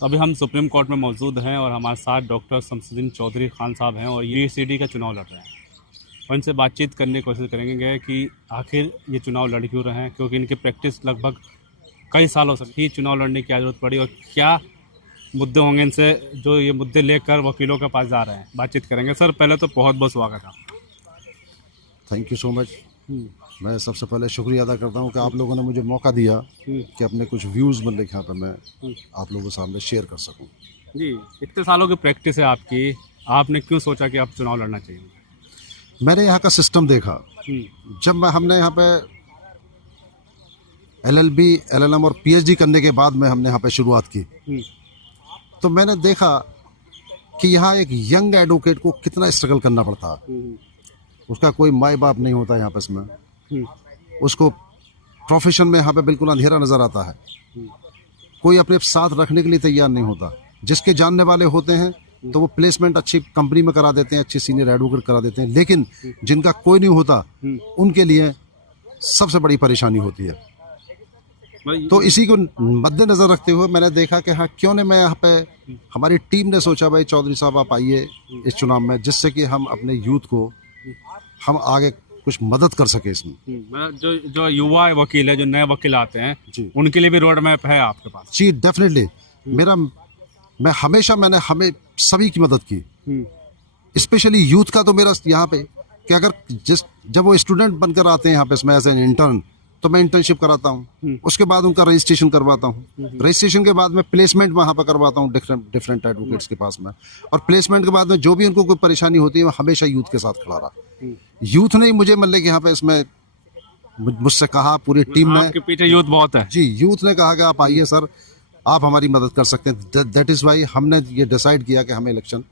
अभी हम supreme court में मौजूद हैं और हमारे साथ डॉक्टर शमसुद्दीन चौधरी खान साहब हैं और ये यूसीडी का चुनाव लड़ रहे हैं और इनसे बातचीत करने की कोशिश करेंगे कि आखिर ये चुनाव लड़ क्यों रहे हैं, क्योंकि इनकी प्रैक्टिस लगभग कई सालों से ही चुनाव लड़ने की जरूरत पड़ी और क्या मुद्दे होंगे इनसे जो ये मुद्दे लेकर वकीलों के पास जा रहे हैं। बातचीत करेंगे। सर पहले तो बहुत बहुत स्वागत है। Thank you so much. मैं सबसे पहले शुक्रिया अदा करता हूं कि आप लोगों ने मुझे मौका दिया कि अपने कुछ व्यूज़ मतलब यहाँ पर मैं आप लोगों के सामने शेयर कर सकूं। जी, इतने सालों की प्रैक्टिस है आपकी, आपने क्यों सोचा कि आप चुनाव लड़ना चाहिए? मैंने यहाँ का सिस्टम देखा। जब हमने यहाँ पे LLB, LLM और PhD करने के बाद में हमने यहाँ पे शुरुआत की, तो मैंने देखा कि यहाँ एक यंग एडवोकेट को कितना स्ट्रगल करना पड़ता है। उसका कोई माई बाप नहीं होता यहाँ पे, इसमें उसको प्रोफेशन में यहाँ पे बिल्कुल अंधेरा नज़र आता है। कोई अपने साथ रखने के लिए तैयार नहीं होता। जिसके जानने वाले होते हैं तो वो प्लेसमेंट अच्छी कंपनी में करा देते हैं, अच्छी सीनियर एडवोकेट करा देते हैं, लेकिन जिनका कोई नहीं होता उनके लिए सबसे बड़ी परेशानी होती है। तो इसी को मद्देनजर रखते हुए मैंने देखा कि हाँ, क्यों नहीं मैं यहाँ पे, हमारी टीम ने सोचा भाई चौधरी साहब आप आइए इस चुनाव में, जिससे कि हम अपने यूथ को हम आगे कुछ मदद कर सके इसमें। जो युवा वकील है, जो नए वकील आते हैं जी, उनके लिए भी रोड मैप है आपके पास? जी डेफिनेटली। मैं हमें सभी की मदद की, स्पेशली यूथ का। तो मेरा यहाँ पे कि अगर जब वो स्टूडेंट बनकर आते हैं यहाँ पे इसमें एज एन इंटर्न, तो मैं इंटर्नशिप कराता हूँ, उसके बाद उनका रजिस्ट्रेशन करवाता हूँ, रजिस्ट्रेशन के बाद में प्लेसमेंट वहाँ पर करवाता हूँ डिफरेंट एडवोकेट्स के पास में, और प्लेसमेंट के बाद में जो भी उनको कोई परेशानी होती है मैं हमेशा यूथ के साथ खड़ा रहा। यूथ ने मुझे मतलब कि यहाँ पे इसमें मुझसे कहा, पूरी टीम ने, आपके पीछे यूथ बहुत है। जी, यूथ ने कहा कि आप आइए सर, आप हमारी मदद कर सकते हैं। दैट इज वाई हमने ये डिसाइड किया कि हमें इलेक्शन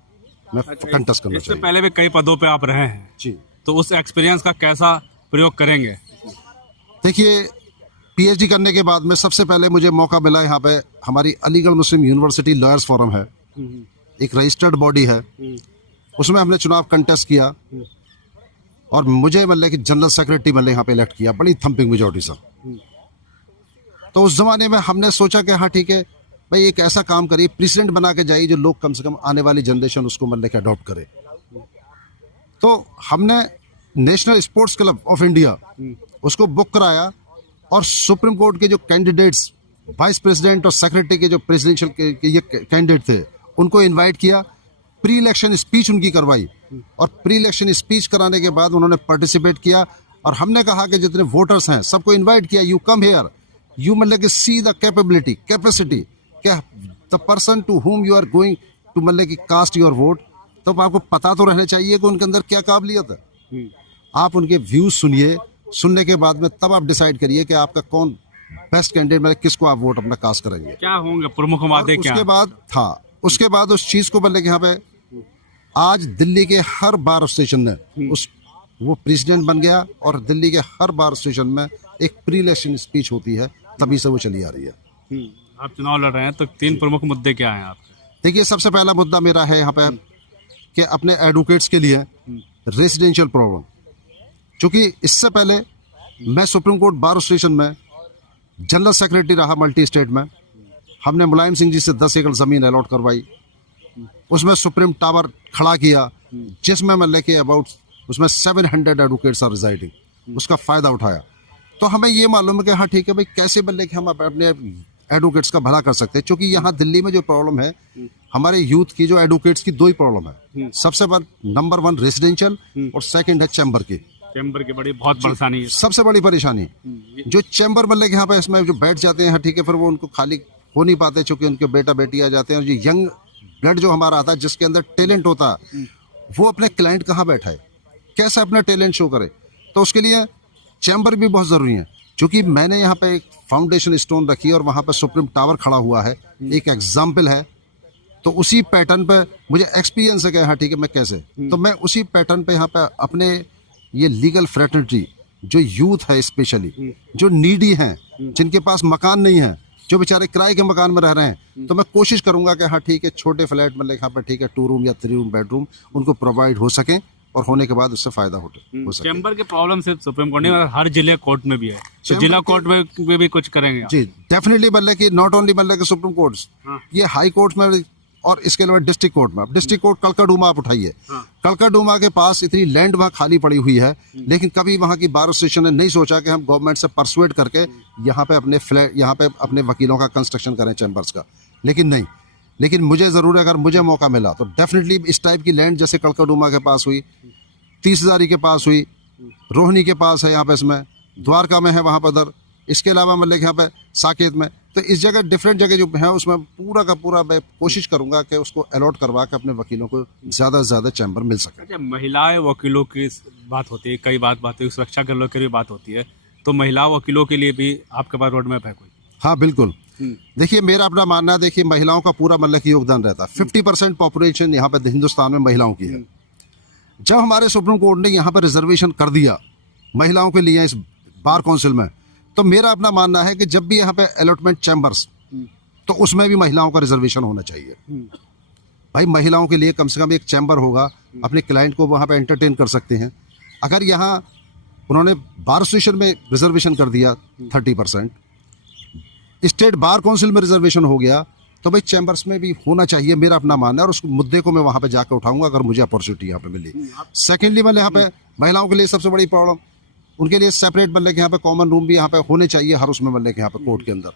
में कंटेस्ट करना इससे चाहिए। पहले भी कई पदों पे आप रहे हैं जी, तो उस एक्सपीरियंस का कैसा प्रयोग करेंगे? देखिए, PhD करने के बाद में सबसे पहले मुझे मौका मिला यहाँ पे, हमारी अलीगढ़ मुस्लिम यूनिवर्सिटी लॉयर्स फोरम है, एक रजिस्टर्ड बॉडी है, उसमें हमने चुनाव कंटेस्ट किया और मुझे मतलब कि जनरल सेक्रेटरी मतलब यहाँ पे इलेक्ट किया, बड़ी थम्पिंग मेजॉरिटी सर। तो उस जमाने में हमने सोचा कि हाँ ठीक है भाई, एक ऐसा काम करिए, प्रेसिडेंट बना के जाइए जो लोग कम से कम आने वाली जनरेशन उसको मतलब कि अडॉप्ट करे। तो हमने national sports club of India उसको बुक कराया और सुप्रीम कोर्ट के जो कैंडिडेट्स, वाइस प्रेसिडेंट और सेक्रेटरी के जो प्रेसिडेंशियल के ये कैंडिडेट थे, उनको इनवाइट किया, प्री इलेक्शन स्पीच उनकी करवाई और प्री इलेक्शन स्पीच कराने के बाद उन्होंने पार्टिसिपेट किया और हमने कहा कि जितने वोटर्स हैं सबको इन्वाइट किया, यू कम हेयर, यू मतलब कि सी द कैपेसिटी, क्या the person to whom you are going to मतलब कि कास्ट योर वोट। तब आपको पता तो रहना चाहिए कि उनके अंदर क्या काबिलियत है। आप उनके व्यूज सुनिए, सुनने के बाद में तब आप डिसाइड करिए कि आपका कौन बेस्ट कैंडिडेट, मतलब किसको आप वोट अपना कास्ट करेंगे। क्या होंगे प्रमुख वादे? क्या उसके बाद उस चीज को मतलब कि यहाँ पे आज दिल्ली के हर बार स्टेशन में वो प्रेसिडेंट बन गया और दिल्ली के हर बार स्टेशन में एक प्री इलेक्शन स्पीच होती है, तभी से वो चली आ रही है। आप चुनाव लड़ रहे हैं तो 3 प्रमुख मुद्दे क्या हैं आपके? देखिए, सबसे पहला मुद्दा मेरा है यहाँ पे कि अपने एडवोकेट्स के लिए रेसिडेंशियल प्रॉब्लम, चूंकि इससे पहले मैं सुप्रीम कोर्ट बार स्टेशन में जनरल सेक्रेटरी रहा मल्टी स्टेट में। हमने मुलायम सिंह जी से 10 एकड़ जमीन अलॉट करवाई, उसमें सुप्रीम टावर खड़ा किया, जिसमें मैं लेके अबाउट उसमें 700 एडवोकेट्स आर रिजाइडिंग, उसका फायदा उठाया। तो हमें ये मालूम है कि हाँ ठीक है भाई, कैसे बल्ले कि हम अपने एडवोकेट्स का भला कर सकते हैं, क्योंकि यहाँ दिल्ली में जो प्रॉब्लम है हमारे यूथ की, जो एडवोकेट्स की 2 ही प्रॉब्लम है। सबसे नंबर 1 रेसिडेंशियल और सेकंड है चैम्बर की। चैम्बर की बहुत परेशानी है, सबसे बड़ी परेशानी जो चैम्बर बल्ले यहाँ पे इसमें जो बैठ जाते हैं, ठीक है, फिर वो उनको खाली हो नहीं पाते, चूंकि उनके बेटा बेटी आ जाते हैं, और जो यंग ब्लड जो हमारा आता है, जिसके अंदर टैलेंट होता है, वो अपने क्लाइंट कहाँ बैठा है, कैसे अपना टैलेंट शो करे। तो उसके लिए चैम्बर भी बहुत ज़रूरी है। क्योंकि मैंने यहाँ पे एक फाउंडेशन स्टोन रखी है और वहाँ पे सुप्रीम टावर खड़ा हुआ है, एक एग्जाम्पल है। तो उसी पैटर्न पे मुझे एक्सपीरियंस है कि हाँ ठीक है मैं कैसे, तो मैं उसी पैटर्न पे यहाँ पे अपने ये लीगल फ्रेटर्निटी, जो यूथ है स्पेशली, जो नीडी हैं, जिनके पास मकान नहीं है, जो बेचारे किराए के मकान में रह रहे हैं, तो मैं कोशिश करूंगा कि हाँ ठीक है छोटे फ्लैट में यहाँ पर ठीक है 2 रूम या 3 रूम बेडरूम उनको प्रोवाइड हो सकें और होने के बाद उससे फायदा हो सके। चैम्बर के प्रॉब्लम सिर्फ सुप्रीम कोर्ट नहीं, हर जिले कोर्ट में भी है, तो जिला कोर्ट में भी कुछ करेंगे आप? जी डेफिनेटली, मतलब कि नॉट ओनली मतलब कि सुप्रीम कोर्ट, ये हाई कोर्ट में और इसके अलावा डिस्ट्रिक्ट कोर्ट में। अब डिस्ट्रिक्ट कोर्ट कलकाडूमा आप उठाइए, कलकाडूमा के पास इतनी लैंड वहाँ खाली पड़ी हुई है, लेकिन कभी वहाँ की बार एसोसिएशन ने नहीं सोचा कि हम गवर्नमेंट से परसुएट करके यहाँ पे अपने फ्लैट, यहाँ पे अपने वकीलों का कंस्ट्रक्शन करें चैम्बर्स का। लेकिन नहीं, लेकिन मुझे ज़रूर है, अगर मुझे मौका मिला तो डेफिनेटली इस टाइप की लैंड जैसे कलकाडूमा के पास हुई, 30,000 के पास हुई, रोहिणी के पास है यहाँ पे, इसमें द्वारका में है वहाँ पर उधर, इसके अलावा मतलब यहाँ पे साकेत में, तो इस जगह डिफरेंट जगह जो है उसमें पूरा का पूरा मैं कोशिश करूंगा कि उसको अलॉट करवा के अपने वकीलों को ज़्यादा से ज़्यादा चैम्बर मिल सके। अच्छा, महिलाएं वकीलों की बात होती है, कई बात है, सुरक्षा के लोग की भी बात होती है, तो महिला वकीलों के लिए भी आपके पास रोड मैप है कोई? हाँ बिल्कुल, देखिए मेरा अपना मानना है, देखिए महिलाओं का पूरा मतलब कि योगदान रहता है। 50% पॉपुलेशन यहाँ पे हिंदुस्तान में महिलाओं की है। जब हमारे सुप्रीम कोर्ट ने यहाँ पर रिजर्वेशन कर दिया महिलाओं के लिए इस बार काउंसिल में, तो मेरा अपना मानना है कि जब भी यहाँ पे अलॉटमेंट चैम्बर्स, तो उसमें भी महिलाओं का रिजर्वेशन होना चाहिए। भाई महिलाओं के लिए कम से कम एक चैम्बर होगा, अपने क्लाइंट को वहाँ पे एंटरटेन कर सकते हैं। अगर यहाँ उन्होंने बार एसोसिएशन में रिजर्वेशन कर दिया 30%, स्टेट बार काउंसिल में रिजर्वेशन हो गया, तो भाई चैम्बर्स में भी होना चाहिए, मेरा अपना मानना है। और उस मुद्दे को मैं वहाँ पे जाकर उठाऊंगा अगर मुझे अपॉर्चुनिटी यहाँ पे मिली। सेकेंडली मतलब यहाँ पे महिलाओं के लिए सबसे बड़ी प्रॉब्लम, उनके लिए सेपरेट मतलब कि यहाँ पे कॉमन रूम भी यहाँ पे होने चाहिए हर उसमें, मतलब कि यहाँ पे कोर्ट के अंदर।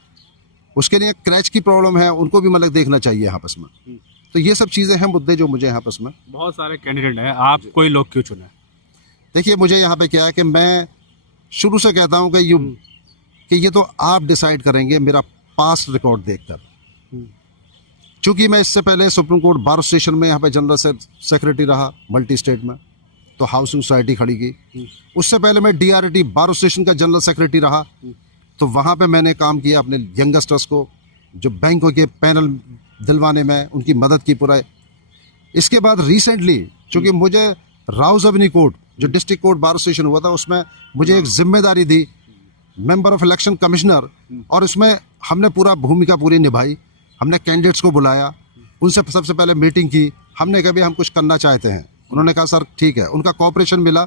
उसके लिए क्रैच की प्रॉब्लम है, उनको भी मतलब देखना चाहिए यहाँ पे इसमें। तो ये सब चीज़ें हैं मुद्दे जो मुझे यहाँ पे इसमें। बहुत सारे कैंडिडेट हैं, आप कोई लोग क्यों चुने? देखिए मुझे यहाँ पे क्या है कि मैं शुरू से कहता हूँ कि ये तो आप डिसाइड करेंगे मेरा पास्ट रिकॉर्ड देखकर। चूंकि मैं इससे पहले सुप्रीम कोर्ट बार एसोसिएशन में यहाँ पे जनरल सेक्रेटरी रहा मल्टी स्टेट में, तो हाउसिंग सोसाइटी खड़ी की। उससे पहले मैं DRT बार एसोसिएशन का जनरल सेक्रेटरी रहा, तो वहाँ पे मैंने काम किया अपने यंगस्टर्स को, जो बैंकों के पैनल दिलवाने में उनकी मदद की पूरा। इसके बाद रिसेंटली चूँकि मुझे राउज़बनी कोर्ट जो डिस्ट्रिक्ट कोर्ट बार एसोसिएशन हुआ था, उसमें मुझे एक जिम्मेदारी दी मेंबर ऑफ इलेक्शन कमिश्नर, और इसमें हमने पूरा भूमिका पूरी निभाई। हमने कैंडिडेट्स को बुलाया, उनसे सबसे पहले मीटिंग की, हमने कहा भी हम कुछ करना चाहते हैं। उन्होंने कहा सर ठीक है, उनका कोऑपरेशन मिला।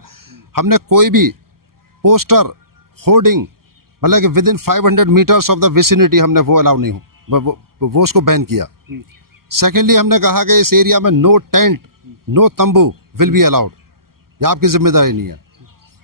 हमने कोई भी पोस्टर होर्डिंग मतलब कि within 500 metres of the vicinity हमने वो अलाउ नहीं हो, वो उसको बैन किया। सेकेंडली हमने कहा कि इस एरिया में नो टेंट नो तंबू विल बी अलाउड, ये आपकी जिम्मेदारी नहीं है।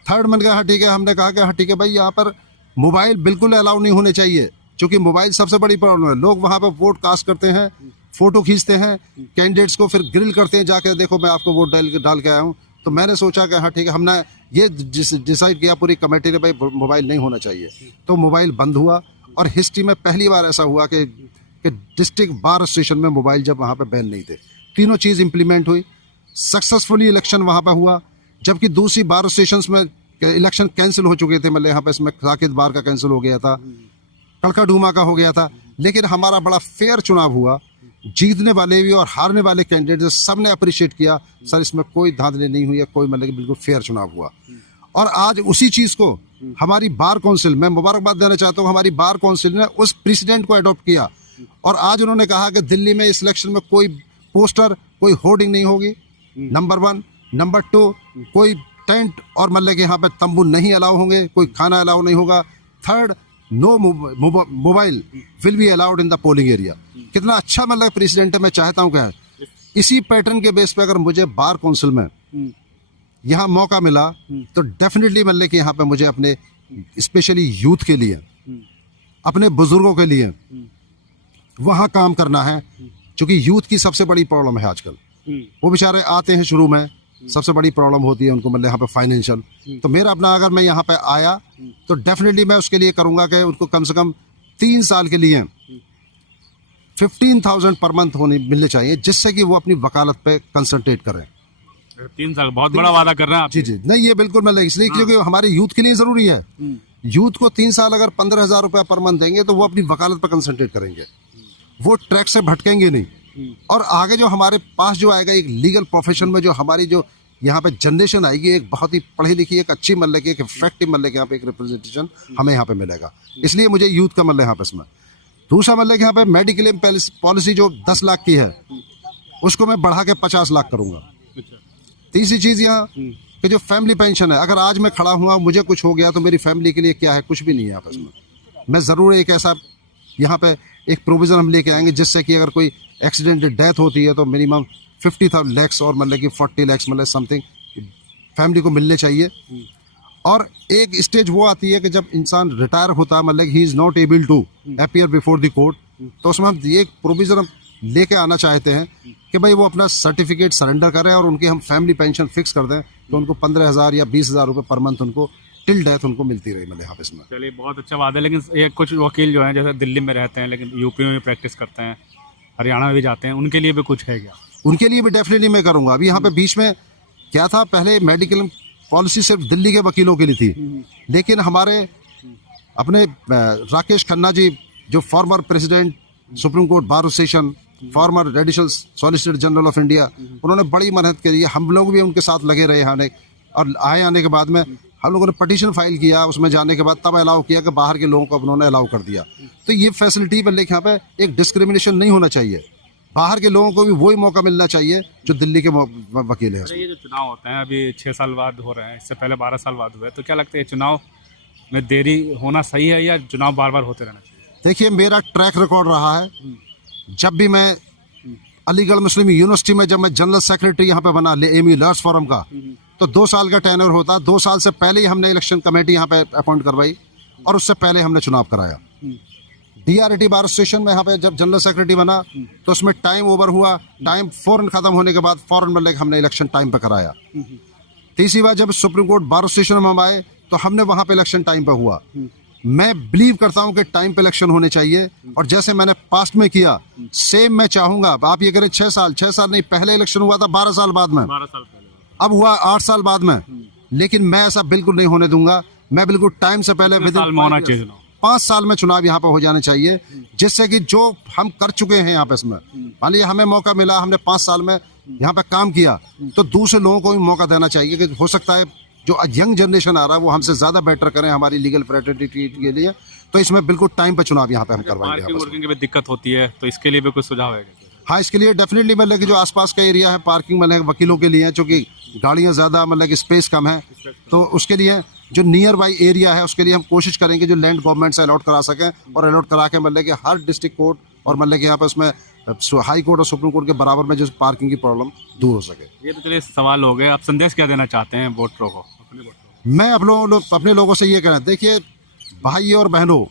थर्ड मैंने कहा ठीक है, हमने कहा कि हाँ ठीक है भाई, यहाँ पर मोबाइल बिल्कुल अलाउ नहीं होने चाहिए, क्योंकि मोबाइल सबसे बड़ी प्रॉब्लम है। लोग वहाँ पर वोट कास्ट करते हैं, फोटो खींचते हैं, कैंडिडेट्स को फिर ग्रिल करते हैं जाके, देखो मैं आपको वोट डाल के आया हूँ। तो मैंने सोचा कि हाँ ठीक है, हमने ये डिसाइड किया पूरी कमेटी ने भाई मोबाइल नहीं होना चाहिए, तो मोबाइल बंद हुआ। और हिस्ट्री में पहली बार ऐसा हुआ कि डिस्ट्रिक्ट बार एसोसिएशन में मोबाइल जब वहाँ पे बैन नहीं थे, तीनों चीज़ इंप्लीमेंट हुई, सक्सेसफुली इलेक्शन वहाँ पर हुआ। जबकि दूसरी बार एसोसिएशंस में इलेक्शन कैंसिल हो चुके थे, मतलब यहाँ पे इसमें साकेत बार का कैंसिल हो गया था, कलकाडूमा का हो गया था, लेकिन हमारा बड़ा फेयर चुनाव हुआ। जीतने वाले भी और हारने वाले कैंडिडेट सब ने अप्रिशिएट किया, सर इसमें कोई धांधली नहीं हुई है, कोई मतलब बिल्कुल फेयर चुनाव हुआ। और आज उसी चीज़ को हमारी बार काउंसिल, मैं मुबारकबाद देना चाहता हूँ, हमारी बार काउंसिल ने उस प्रेसिडेंट को अडॉप्ट किया। और आज उन्होंने कहा कि दिल्ली में इस इलेक्शन में कोई पोस्टर कोई होर्डिंग नहीं होगी, नंबर 1। नंबर 2, कोई टेंट और मतलब कि यहाँ पे तंबू नहीं अलाउ होंगे, कोई खाना अलाउ नहीं होगा। Third, no mobile will be allowed in the polling area. कितना अच्छा मतलब प्रेसिडेंट है। मैं चाहता हूँ क्या इसी पैटर्न के बेस पे अगर मुझे बार काउंसिल में यहाँ मौका मिला, तो डेफिनेटली मतलब कि यहाँ पे मुझे अपने स्पेशली यूथ के लिए, अपने बुजुर्गों के लिए वहाँ काम करना है, क्योंकि यूथ की सबसे बड़ी प्रॉब्लम है आजकल। वो बेचारे आते हैं शुरू में, सबसे बड़ी प्रॉब्लम होती है उनको मतलब यहाँ पे फाइनेंशियल। तो मेरा अपना अगर मैं यहाँ पे आया तो डेफिनेटली मैं उसके लिए करूँगा कि उनको कम से कम 3 साल के लिए 15,000 पर मंथ मिलने चाहिए, जिससे कि वो अपनी वकालत पे कंसंट्रेट करें। 3 साल बहुत बड़ा वादा कर रहे हैं आप। जी नहीं, ये बिल्कुल मतलब इसलिए क्योंकि हमारे यूथ के लिए जरूरी है। यूथ को 3 साल अगर 15,000 रुपया पर मंथ देंगे तो वो अपनी वकालत पर कंसंट्रेट करेंगे, वो ट्रैक से भटकेंगे नहीं। और आगे जो हमारे पास जो आएगा एक लीगल प्रोफेशन में, जो हमारी जो यहाँ पे जनरेशन आएगी, एक बहुत ही पढ़ी लिखी, एक अच्छी मतलब की, एक इफेक्टिव मतलब यहाँ पे एक रिप्रेजेंटेशन हमें यहाँ पे मिलेगा। इसलिए मुझे यूथ का मतलब यहाँ पे इसमें। दूसरा मतलब यहाँ पे मेडिक्लेम पॉलिसी जो 10 लाख की है, उसको मैं बढ़ा के 50 लाख करूँगा। तीसरी चीज यहाँ कि जो फैमिली पेंशन है, अगर आज मैं खड़ा हुआ मुझे कुछ हो गया तो मेरी फैमिली के लिए क्या है, कुछ भी नहीं है आपस में। मैं ज़रूर एक ऐसा यहाँ पे एक प्रोविज़न हम लेके आएंगे जिससे कि अगर कोई एक्सीडेंट डेथ होती है तो मिनिमम 50 लाख और मतलब कि 40 लाख मतलब समथिंग फैमिली को मिलने चाहिए। और एक स्टेज वो आती है कि जब इंसान रिटायर होता है, मतलब he is not able to appear before the court, तो उसमें हम एक प्रोविज़न हम लेके आना चाहते हैं कि भाई वो अपना सर्टिफिकेट सरेंडर करें और उनकी हम फैमिली पेंशन फिक्स कर दें, तो उनको 15,000 या 20,000 रुपये पर मंथ उनको टिल डेथ उनको मिलती रही मतलब यहाँ पे इसमें। चलिए बहुत अच्छा बात है। लेकिन ये कुछ वकील जो हैं जैसे दिल्ली में रहते हैं लेकिन यूपी में भी प्रैक्टिस करते हैं, हरियाणा में भी जाते हैं, उनके लिए भी कुछ है क्या? उनके लिए भी डेफिनेटली मैं करूँगा। अभी यहाँ पे बीच में क्या था, पहले मेडिकल पॉलिसी सिर्फ दिल्ली के वकीलों के लिए थी, लेकिन हमारे अपने राकेश खन्ना जी जो former president supreme court bar association, farmer additional solicitor general of India, उन्होंने बड़ी मेहनत करी है। हम लोग भी उनके साथ लगे रहे आने और आने के बाद में हम लोगों ने पटिशन फाइल किया, उसमें जाने के बाद तब अलाउ किया कि बाहर के लोगों को उन्होंने अलाउ कर दिया। तो ये फैसिलिटी पर लेकिन यहाँ पे एक डिस्क्रिमिनेशन नहीं होना चाहिए, बाहर के लोगों को भी वही मौका मिलना चाहिए जो दिल्ली के वकील हैं। ये जो चुनाव होते हैं अभी 6 साल बाद हो रहे हैं, इससे पहले 12 साल बाद हुए, तो क्या लगता है चुनाव में देरी होना सही है या चुनाव बार बार होते रहना चाहिए? देखिए मेरा ट्रैक रिकॉर्ड रहा है, जब भी मैं अलीगढ़ मुस्लिम यूनिवर्सिटी में जब मैं जनरल सेक्रेटरी यहाँ पे बना एमयू लॉयर्स फोरम का, तो 2 साल का टेन्योर होता, 2 साल से पहले ही हमने इलेक्शन कमेटी यहाँ पे अपॉइंट करवाई और उससे पहले हमने चुनाव कराया। DRT बार स्टेशन में यहाँ पे जब जनरल सेक्रेटरी बना तो उसमें टाइम ओवर हुआ, टाइम फौरन खत्म होने के बाद फौरन मतलब हमने इलेक्शन टाइम पे कराया। तीसरी बार जब सुप्रीम कोर्ट बार स्टेशन में हम आए तो हमने वहां पे इलेक्शन टाइम पे हुआ। मैं बिलीव करता हूं कि टाइम पे इलेक्शन होने चाहिए और जैसे मैंने पास्ट में किया सेम मैं चाहूंगा। आप ये करें 6 साल नहीं, पहले इलेक्शन हुआ था 12 साल बाद में, 12 साल पहले, अब हुआ 8 साल बाद में, लेकिन मैं ऐसा बिल्कुल नहीं होने दूंगा। मैं बिल्कुल टाइम से पहले 5 साल में चुनाव यहाँ पे हो जाने चाहिए, जिससे कि जो हम कर चुके हैं यहाँ पे इसमें, मान लीजिए हमें मौका मिला, हमने 5 साल में यहाँ पे काम किया, तो दूसरे लोगों को भी मौका देना चाहिए कि हो सकता है जो यंग जनरेशन आ रहा है वो हमसे ज्यादा बेटर करें हमारी लीगल फ्रेटर्निटी के लिए। तो इसमें बिल्कुल टाइम पे चुनाव यहाँ पे हम करवाएंगे। पार्किंग की भी दिक्कत होती है, तो इसके लिए भी कुछ सुझाव है? हाँ, इसके लिए डेफिनेटली मतलब कि जो आसपास का एरिया है पार्किंग मतलब वकीलों के लिए, चूँकि गाड़ियाँ ज़्यादा मतलब कि स्पेस कम है, तो उसके लिए जो नियर बाई एरिया है उसके लिए हम कोशिश करेंगे जो लैंड गवर्नमेंट से अलॉट करा सकें और अलॉट करा के मतलब कि हर डिस्ट्रिक्ट कोर्ट और मतलब कि यहाँ पे उसमें हाई कोर्ट और सुप्रीम कोर्ट के बराबर में जो पार्किंग की प्रॉब्लम दूर हो सके। ये तो चलिए सवाल हो गए, आप संदेश क्या देना चाहते हैं वोटरों को? मैं अपने लोगों से ये कहना, देखिए भाई और बहनों,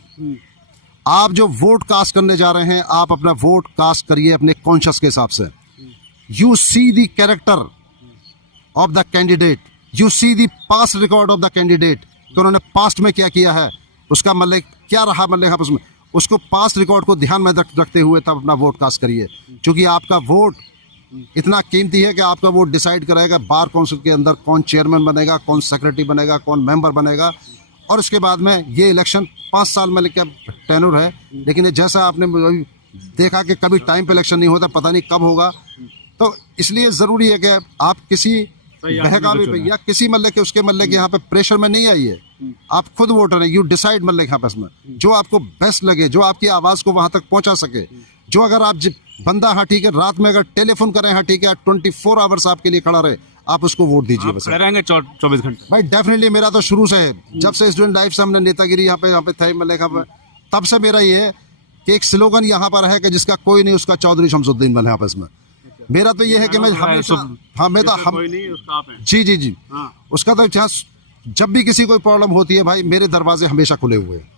आप जो वोट कास्ट करने जा रहे हैं आप अपना वोट कास्ट करिए अपने कॉन्शियस के हिसाब से। You see the character of the candidate, you see the past record of the candidate, तो उन्होंने पास्ट में क्या किया है, उसका मतलब क्या रहा, मतलब उसमें उसको पास्ट रिकॉर्ड को ध्यान में रखते हुए तब अपना वोट कास्ट करिए, क्योंकि आपका वोट इतना कीमती है कि आपका वोट डिसाइड करेगा बार काउंसिल के अंदर कौन चेयरमैन बनेगा, कौन सेक्रेटरी बनेगा, कौन मेंबर बनेगा। और उसके बाद में ये इलेक्शन 5 साल में क्या टेन्योर है, लेकिन ये जैसा आपने देखा कि कभी टाइम पे इलेक्शन नहीं होता, पता नहीं कब होगा। तो इसलिए ज़रूरी है कि आप किसी बहकावे पे या किसी मतलब के उसके मतलब के यहाँ पे प्रेशर में नहीं आइए, आप खुद वोटर हैं, यू डिसाइड मतलब यहाँ पे इसमें जो आपको बेस्ट लगे, जो आपकी आवाज़ को वहाँ तक पहुँचा सके, जो अगर आप बंदा हाँ ठीक है रात में अगर टेलीफोन करें हाँ ठीक है 24 आवर्स आपके लिए खड़ा रहे, आप उसको वोट दीजिए। बस रहेंगे 24 घंटे भाई, डेफिनेटली मेरा तो शुरू से है, जब से स्टूडेंट लाइफ से हमने नेतागिरी यहाँ पे थे मतलब तब से मेरा ये है कि एक स्लोगन यहाँ पर है कि जिसका कोई नहीं उसका चौधरी शमसुद्दीन बने यहाँ पे। इसमें मेरा तो ये है कि मैं हमेशा हाँ मैं तो हम जी उसका तो जब भी किसी कोई प्रॉब्लम होती है भाई मेरे दरवाजे हमेशा खुले हुए हैं।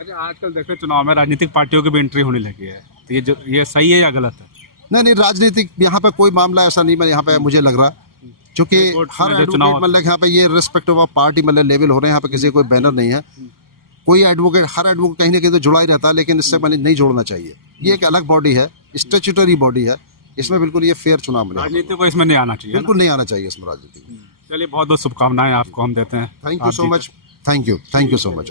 अच्छा, आजकल देखो चुनाव में राजनीतिक पार्टियों की भी एंट्री होने लगी है, तो ये सही है या गलत है? नहीं, राजनीतिक यहाँ पे कोई मामला ऐसा नहीं मैं यहाँ पे मुझे लग रहा, क्योंकि हर एडवोकेट मतलब यहाँ पे ये रिस्पेक्ट ऑफ पार्टी मतलब लेवल हो रहे हैं, यहाँ पे किसी कोई बैनर नहीं है, कोई एडवोकेट हर एडवोकेट कहीं ना कहीं तो जुड़ा ही रहता है, लेकिन इससे मैंने नहीं जोड़ना चाहिए। ये एक अलग बॉडी है, स्टैट्यूटरी बॉडी है, इसमें बिल्कुल ये फेयर चुनाव में राजनीति को इसमें नहीं आना चाहिए, बिल्कुल नहीं आना चाहिए इसमें राजनीति। चलिए बहुत बहुत शुभकामनाएं आपको हम देते हैं। Thank you so much, thank you so much.